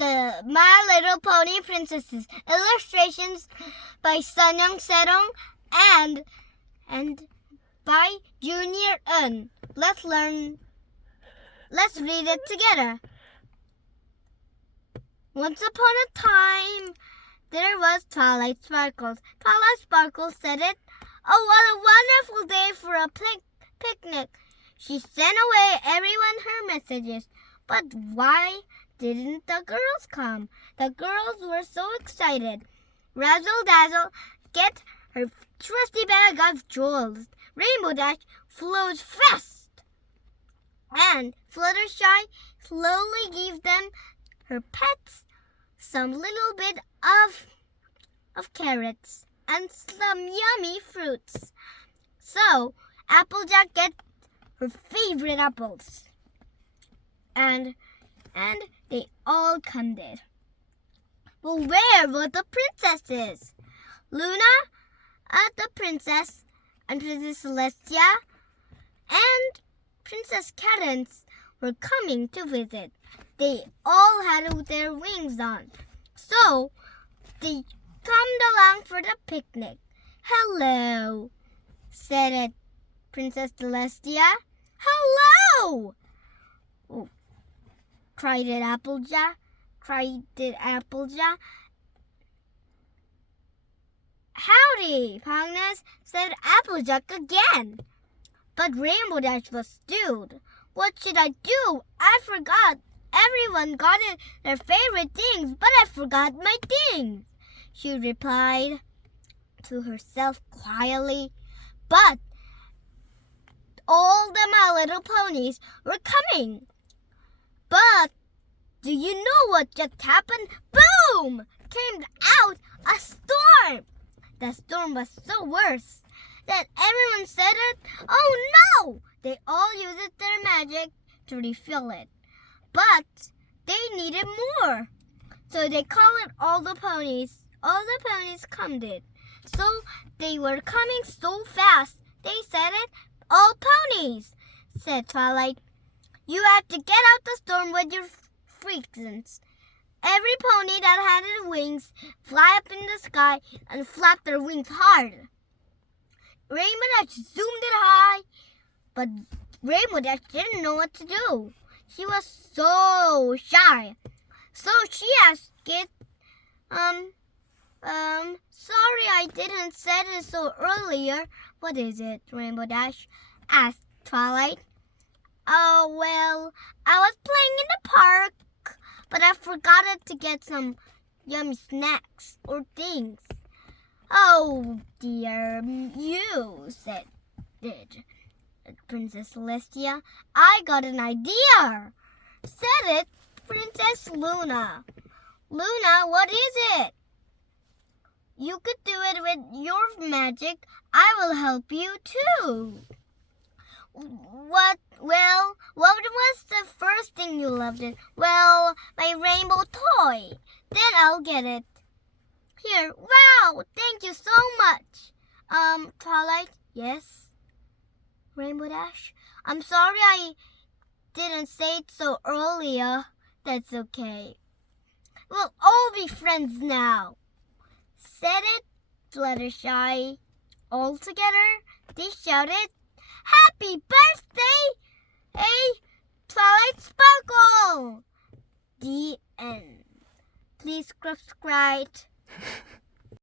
The My Little Pony Princesses. Illustrations by Sunyoung Serong and by Junior Eun. Let's read it together. Once upon a time, there was Twilight Sparkles. Twilight Sparkles said it. Oh, what a wonderful day for a picnic. She sent away everyone her messages. But why didn't the girls come? The girls were so excited. Razzle Dazzle get her trusty bag of jewels. Rainbow Dash flows fast. And Fluttershy slowly gave them her pets some little bit of carrots and some yummy fruits. So Applejack gets her favorite apples. And they all come there. But where were the princesses? Luna, the princess, and Princess Celestia, and Princess Cadence were coming to visit. They all had their wings on, so they come along for the picnic. Hello, said Princess Celestia. Hello! Oh, cried Applejack. Howdy, Pongnas, said Applejack again. But Rainbow Dash was stewed. What should I do? I forgot. Everyone got their favorite things, but I forgot my things, she replied to herself quietly. But all the My Little Ponies were coming. But do you know what just happened? Boom! Came out a storm. The storm was so worse that everyone said it. Oh no! They all used their magic to refill it. But they needed more. So they called all the ponies. All the ponies come did. So they were coming so fast. They said it. All ponies, said Twilight. You have to get out the storm with your freaks. Every pony that had wings fly up in the sky and flap their wings hard. Rainbow Dash zoomed it high, but Rainbow Dash didn't know what to do. She was so shy. So she asked it, sorry I didn't say it so earlier. What is it, Rainbow Dash? Asked Twilight. Oh, well, I was playing in the park, but I forgot to get some yummy snacks or things. Oh, dear, you, said Princess Celestia. I got an idea, said it Princess Luna. Luna, what is it? You could do it with your magic. I will help you too. What was the first thing you loved it? Well, my rainbow toy. Then I'll get it. Here, wow, thank you so much. Twilight, yes? Rainbow Dash? I'm sorry I didn't say it so earlier. That's okay. We'll all be friends now. Said it, Fluttershy. All together, they shouted, Happy birthday! Hey, Twilight Sparkle! The end. Please subscribe.